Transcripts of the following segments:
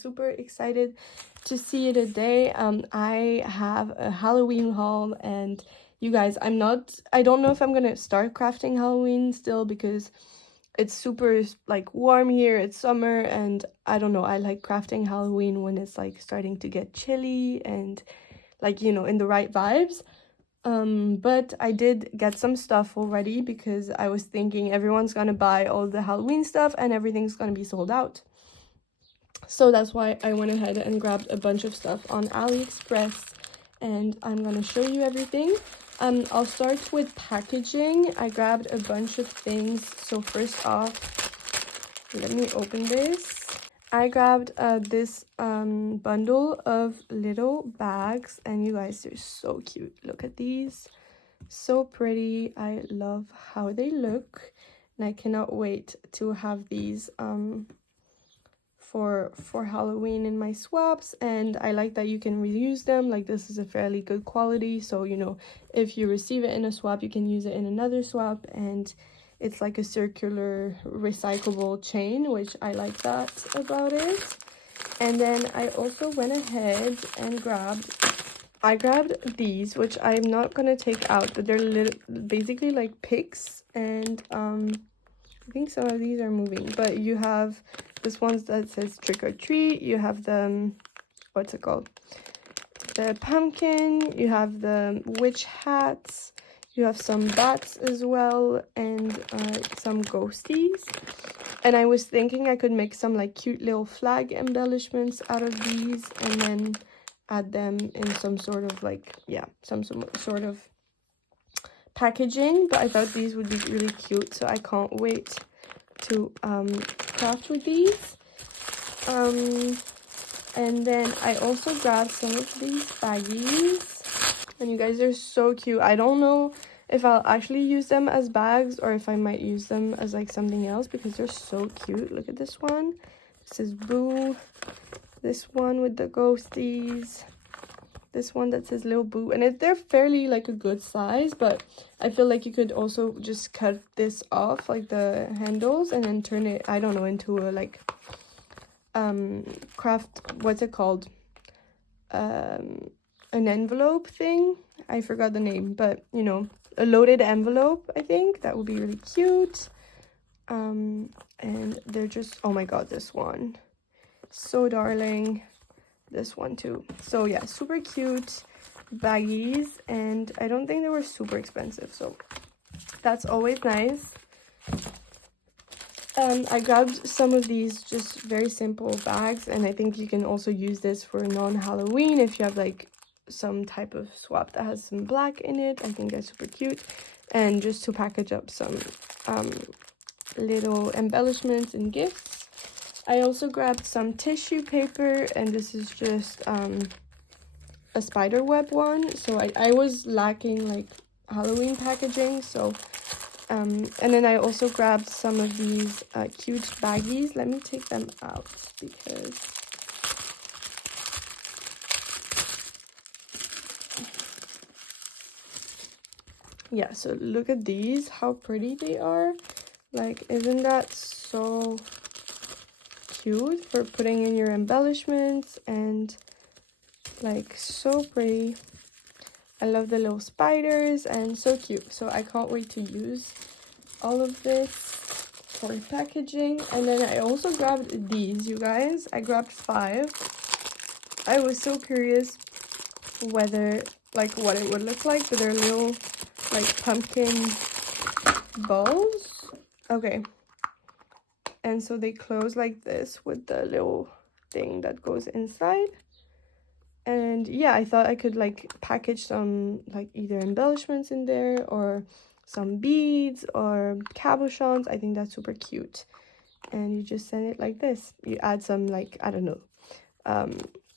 super excited to see you today. I have a Halloween haul, and you guys, I don't know if I'm gonna start crafting Halloween still because it's super like warm here, it's summer, and I don't know, I like crafting Halloween when it's like starting to get chilly and like, you know, in the right vibes. But I did get some stuff already because I was thinking everyone's gonna buy all the Halloween stuff and everything's gonna be sold out. So that's why I went ahead and grabbed a bunch of stuff on AliExpress, and I'm gonna show you everything. I'll start with packaging. I grabbed a bunch of things. So first off, let me open this. I grabbed this bundle of little bags, and you guys, they're so cute. Look at these, so pretty. I love how they look, and I cannot wait to have these for Halloween in my swaps. And I like that you can reuse them. Like, this is a fairly good quality, so you know, if you receive it in a swap, you can use it in another swap, and it's like a circular recyclable chain, which I like that about it. And then I also went ahead and grabbed these, which I'm not gonna take out, but they're basically like picks, and I think some of these are moving, but you have this one that says trick or treat, you have the, what's it called, the pumpkin, you have the witch hats, you have some bats as well, and some ghosties. And I was thinking I could make some like cute little flag embellishments out of these and then add them in some sort of like, yeah, some sort of packaging. But I thought these would be really cute, so I can't wait to craft with these. And then I also grabbed some of these baggies, and you guys, they're so cute. I don't know if I'll actually use them as bags or if I might use them as like something else because they're so cute. Look at this one. This is Boo. This one with the ghosties. This one that says Little Boo. And they're fairly like a good size, but I feel like you could also just cut this off, like the handles, and then turn it, I don't know, into a like craft, what's it called, an envelope thing. I forgot the name, but you know, a loaded envelope. I think that would be really cute. And they're just, oh my god, this one, so darling. This one too. So yeah, super cute baggies, and I don't think they were super expensive, so that's always nice. I grabbed some of these just very simple bags, and I think you can also use this for non-Halloween if you have like some type of swap that has some black in it. I think that's super cute, and just to package up some little embellishments and gifts. I also grabbed some tissue paper, and this is just a spiderweb one. So I was lacking like Halloween packaging, so and then I also grabbed some of these cute baggies. Let me take them out because yeah, so look at these, how pretty they are. Like, isn't that so cute for putting in your embellishments? And like, so pretty. I love the little spiders, and so cute. So I can't wait to use all of this for packaging. And then I also grabbed these, you guys. I grabbed 5. I was so curious whether, like, what it would look like, but they're little like pumpkin balls. Okay, and so they close like this with the little thing that goes inside. And yeah, I thought I could like package some like either embellishments in there or some beads or cabochons. I think that's super cute. And you just send it like this. You add some like, I don't know,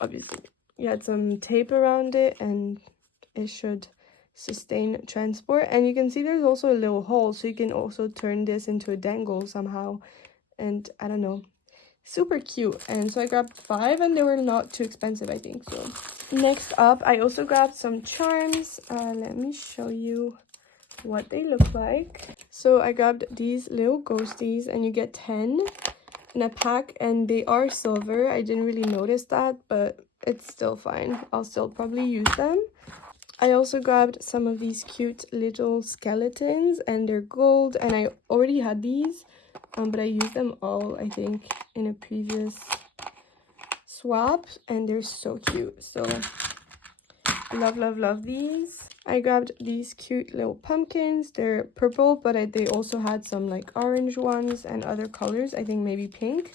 obviously you add some tape around it, and it should sustain transport. And you can see there's also a little hole, so you can also turn this into a dangle somehow. And I don't know, super cute. And so I grabbed 5, and they were not too expensive, I think. So next up, I also grabbed some charms. Let me show you what they look like. So I grabbed these little ghosties, and you get 10, in a pack, and they are silver. I didn't really notice that, but it's still fine. I'll still probably use them. I also grabbed some of these cute little skeletons, and they're gold, and I already had these, but I used them all, I think, in a previous swap, and they're so cute. So love, love, love these. I grabbed these cute little pumpkins. They're purple, but they also had some like orange ones and other colors. I think maybe pink.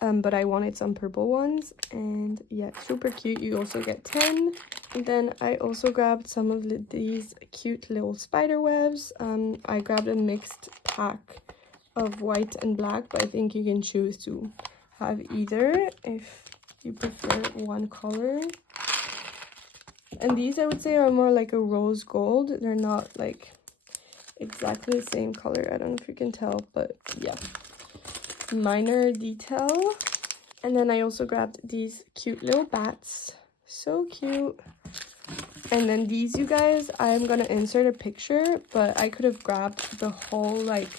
But I wanted some purple ones, and yeah, super cute. You also get 10. And then I also grabbed some of these cute little spider webs. I grabbed a mixed pack of white and black, but I think you can choose to have either if you prefer one color. And these I would say are more like a rose gold. They're not like exactly the same color. I don't know if you can tell, but yeah, minor detail. And then I also grabbed these cute little bats. So cute. And then these, you guys, I'm gonna insert a picture, but I could have grabbed the whole like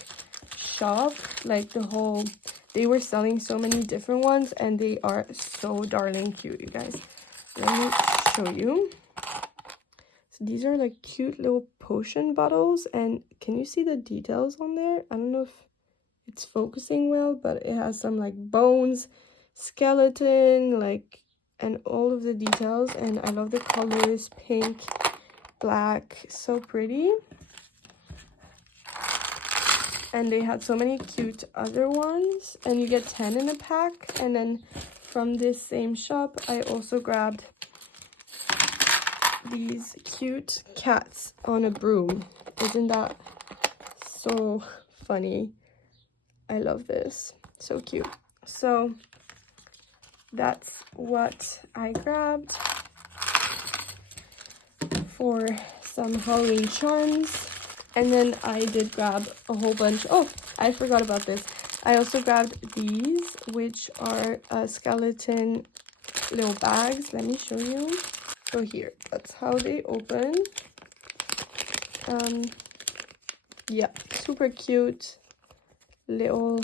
shop, like the whole, they were selling so many different ones, and they are so darling cute, you guys. Let me show you. So these are like cute little potion bottles, and can you see the details on there? I don't know if it's focusing well, but it has some like bones, skeleton, like, and all of the details. And I love the colors, pink, black, so pretty. And they had so many cute other ones, and you get 10 in a pack. And then from this same shop, I also grabbed these cute cats on a broom. Isn't that so funny? I love this. So cute. So that's what I grabbed for some Halloween charms. And then I did grab a whole bunch. Oh, I forgot about this. I also grabbed these, which are skeleton little bags. Let me show you. So here, that's how they open. Yeah, super cute little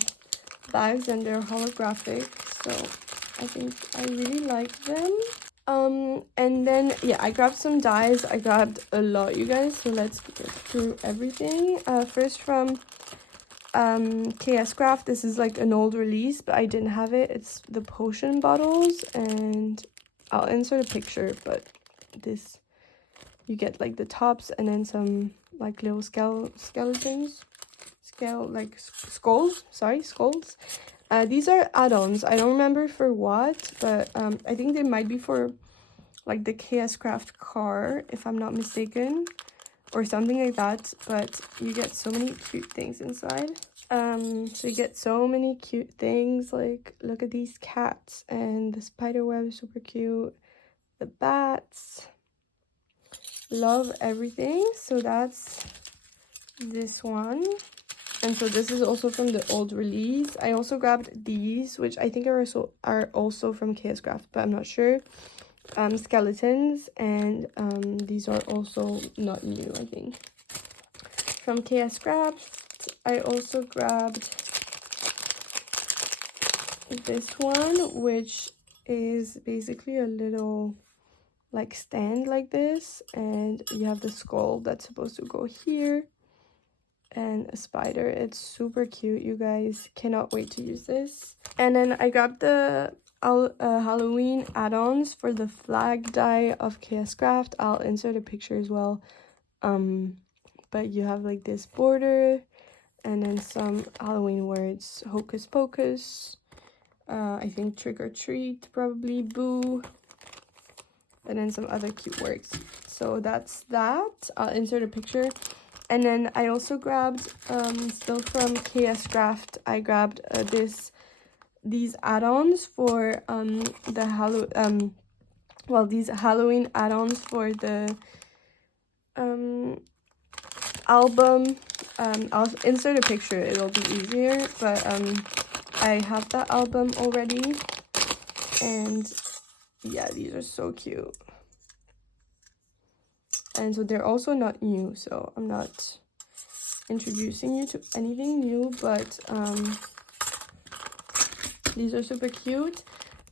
bags, and they're holographic, so I think I really like them. And then yeah, I grabbed some dies. I grabbed a lot, you guys, so let's get through everything. First from KSCRAFT. This is like an old release, but I didn't have it. It's the potion bottles, and I'll insert a picture, but this, you get like the tops and then some like little skeletons, skulls. These are add-ons. I don't remember for what, but I think they might be for like the KSCRAFT car, if I'm not mistaken, or something like that. But you get so many cute things inside. So you get so many cute things, like look at these cats, and the spider web is super cute, the bats, love everything. So that's this one. And so this is also from the old release. I also grabbed these, which I think are also from KSCRAFT, but I'm not sure. Skeletons, and these are also not new, I think. From KSCRAFT, I also grabbed this one, which is basically a little like stand like this, and you have the skull that's supposed to go here, and a spider. It's super cute, you guys. Cannot wait to use this. And then I grabbed the Halloween add-ons for the flag die of KSCRAFT. I'll insert a picture as well. But you have like this border, and then some Halloween words, hocus pocus, I think trick or treat, probably boo, and then some other cute words. So that's that. I'll insert a picture. And then I also grabbed, still from KSCRAFT, I grabbed these add-ons for these Halloween add-ons for the album. I'll insert a picture, it'll be easier, but I have that album already, and yeah, these are so cute. And so they're also not new, so I'm not introducing you to anything new, but These are super cute.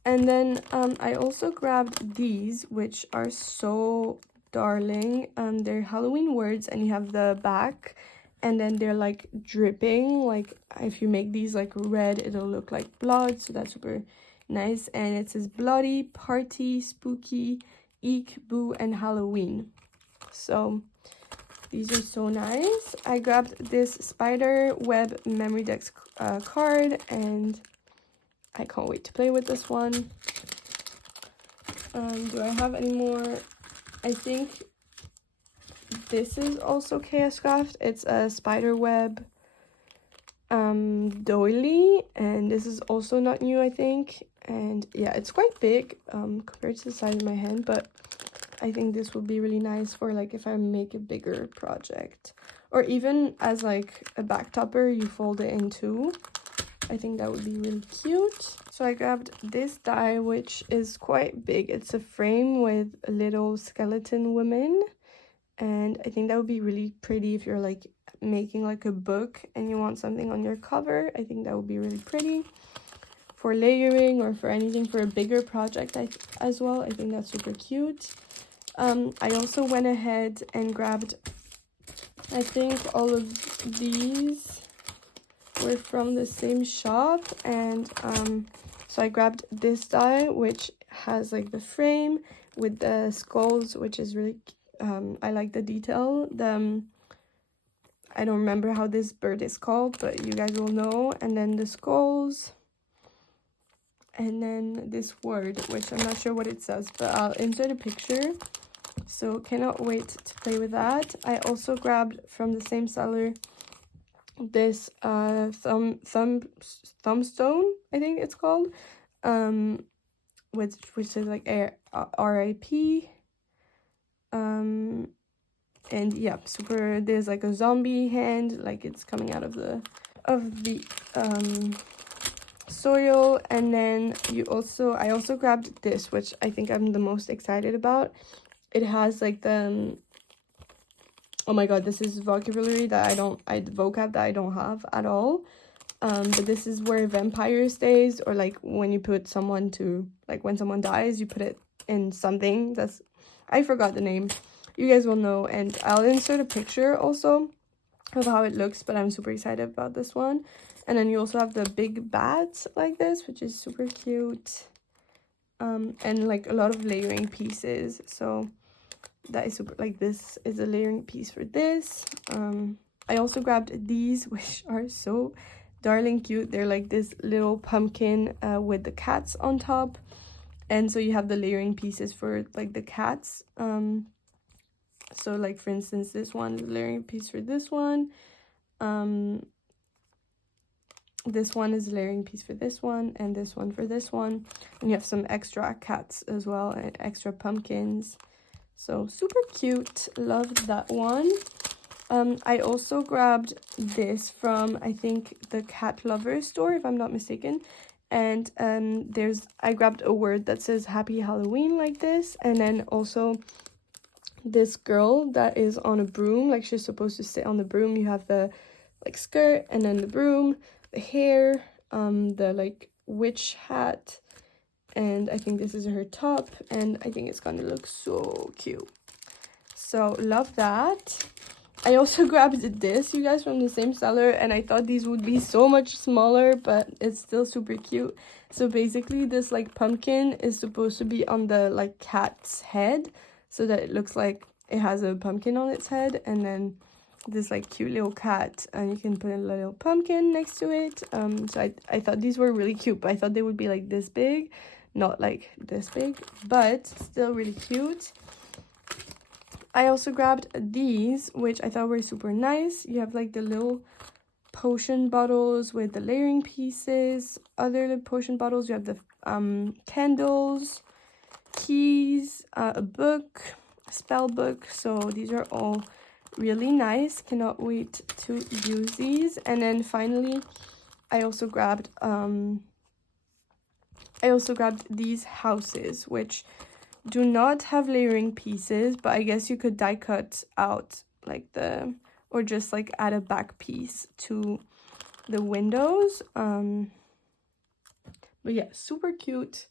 And then I also grabbed these, which are so darling. They're Halloween words, and you have the back, and then they're like dripping. Like if you make these like red, it'll look like blood, so that's super nice. And it says bloody, party, spooky, eek, boo, and Halloween. So these are so nice. I grabbed this spider web memory decks card, and I can't wait to play with this one. Do I have any more? I think this is also KSCRAFT. It's a spider web doily, and this is also not new, I think. And yeah, it's quite big compared to the size of my hand, but I think this would be really nice for like if I make a bigger project, or even as like a back topper, you fold it in two. I think that would be really cute. So I grabbed this die, which is quite big. It's a frame with a little skeleton woman, and I think that would be really pretty if you're like making like a book and you want something on your cover. I think that would be really pretty for layering or for anything for a bigger project as well. I think that's super cute. I also went ahead and grabbed, I think all of these were from the same shop, and so I grabbed this die, which has like the frame with the skulls, which is really I like the detail. I don't remember how this bird is called, but you guys will know. And then the skulls, and then this word, which I'm not sure what it says, but I'll insert a picture. So cannot wait to play with that. I also grabbed from the same seller this tombstone, I think it's called, which is like RIP. And yeah, super. There's like a zombie hand, like it's coming out of the soil. And then I also grabbed this, which I think I'm the most excited about. It has like the oh my god, this is vocabulary that vocab that I don't have at all. But this is where vampire stays, or like when you put someone to, like when someone dies, you put it in something that's, I forgot the name. You guys will know, and I'll insert a picture also of how it looks, but I'm super excited about this one. And then you also have the big bat like this, which is super cute. And like a lot of layering pieces, so that is super. Like this is a layering piece for this. I also grabbed these, which are so darling cute. They're like this little pumpkin with the cats on top, and so you have the layering pieces for like the cats. So like for instance, this one is a layering piece for this one. This one is a layering piece for this one, and this one for this one. And you have some extra cats as well, and extra pumpkins. So super cute. Loved that one. I also grabbed this from, I think, the Cat Lover store, if I'm not mistaken. And I grabbed a word that says Happy Halloween like this. And then also this girl that is on a broom, like she's supposed to sit on the broom. You have the like skirt, and then the broom, the hair, the like witch hat, and I think this is her top, and I think it's gonna look so cute. So love that. I also grabbed this, you guys, from the same seller, and I thought these would be so much smaller, but it's still super cute. So basically this like pumpkin is supposed to be on the like cat's head, so that it looks like it has a pumpkin on its head, and then this like cute little cat, and you can put a little pumpkin next to it. So I thought these were really cute, but I thought they would be like this big, not like this big, but still really cute. I also grabbed these, which I thought were super nice. You have like the little potion bottles with the layering pieces, other potion bottles. You have the candles, keys, a book, a spell book. So these are all really nice. Cannot wait to use these. And then finally, I also grabbed these houses, which do not have layering pieces, but I guess you could die cut out like or just like add a back piece to the windows. But But yeah, super cute.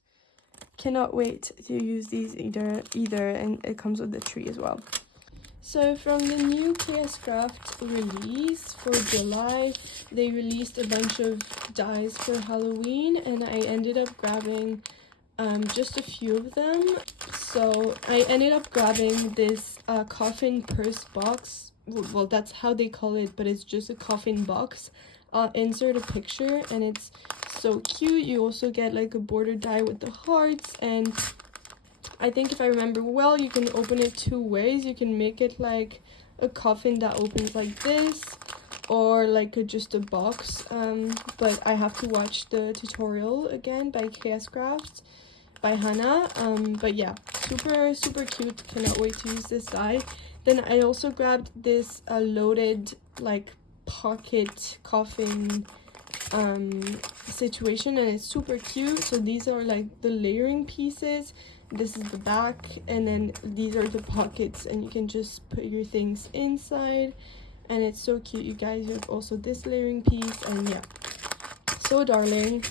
Cannot wait to use these either, and it comes with the tree as well. So from the new KSCRAFT release for July, they released a bunch of dies for Halloween, and I ended up grabbing just a few of them. So I ended up grabbing this coffin purse box. Well, that's how they call it, but it's just a coffin box. I'll insert a picture, and it's so cute. You also get like a border die with the hearts, and I think if I remember well, you can open it two ways. You can make it like a coffin that opens like this, or like just a box, but I have to watch the tutorial again by KSCRAFT by Hannah. But yeah, super cute. Cannot wait to use this die. Then I also grabbed this loaded like pocket coffin situation, and it's super cute. So these are like the layering pieces. This is the back, and then these are the pockets, and you can just put your things inside, and it's so cute, you guys. You have also this layering piece, and yeah, so darling.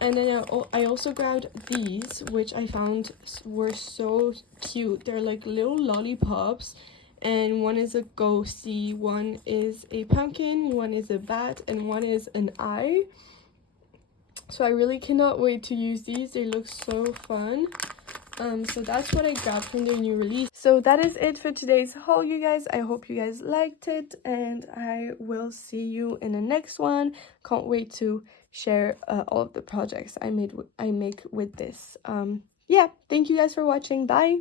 And then I also grabbed these, which I found were so cute. They're like little lollipops, and one is a ghosty, one is a pumpkin, one is a bat, and one is an eye. So I really cannot wait to use these. They look so fun. So that's what I grabbed from their new release. So that is it for today's haul, you guys. I hope you guys liked it, and I will see you in the next one. Can't wait to share all of the projects I make with this. Yeah, thank you guys for watching. Bye.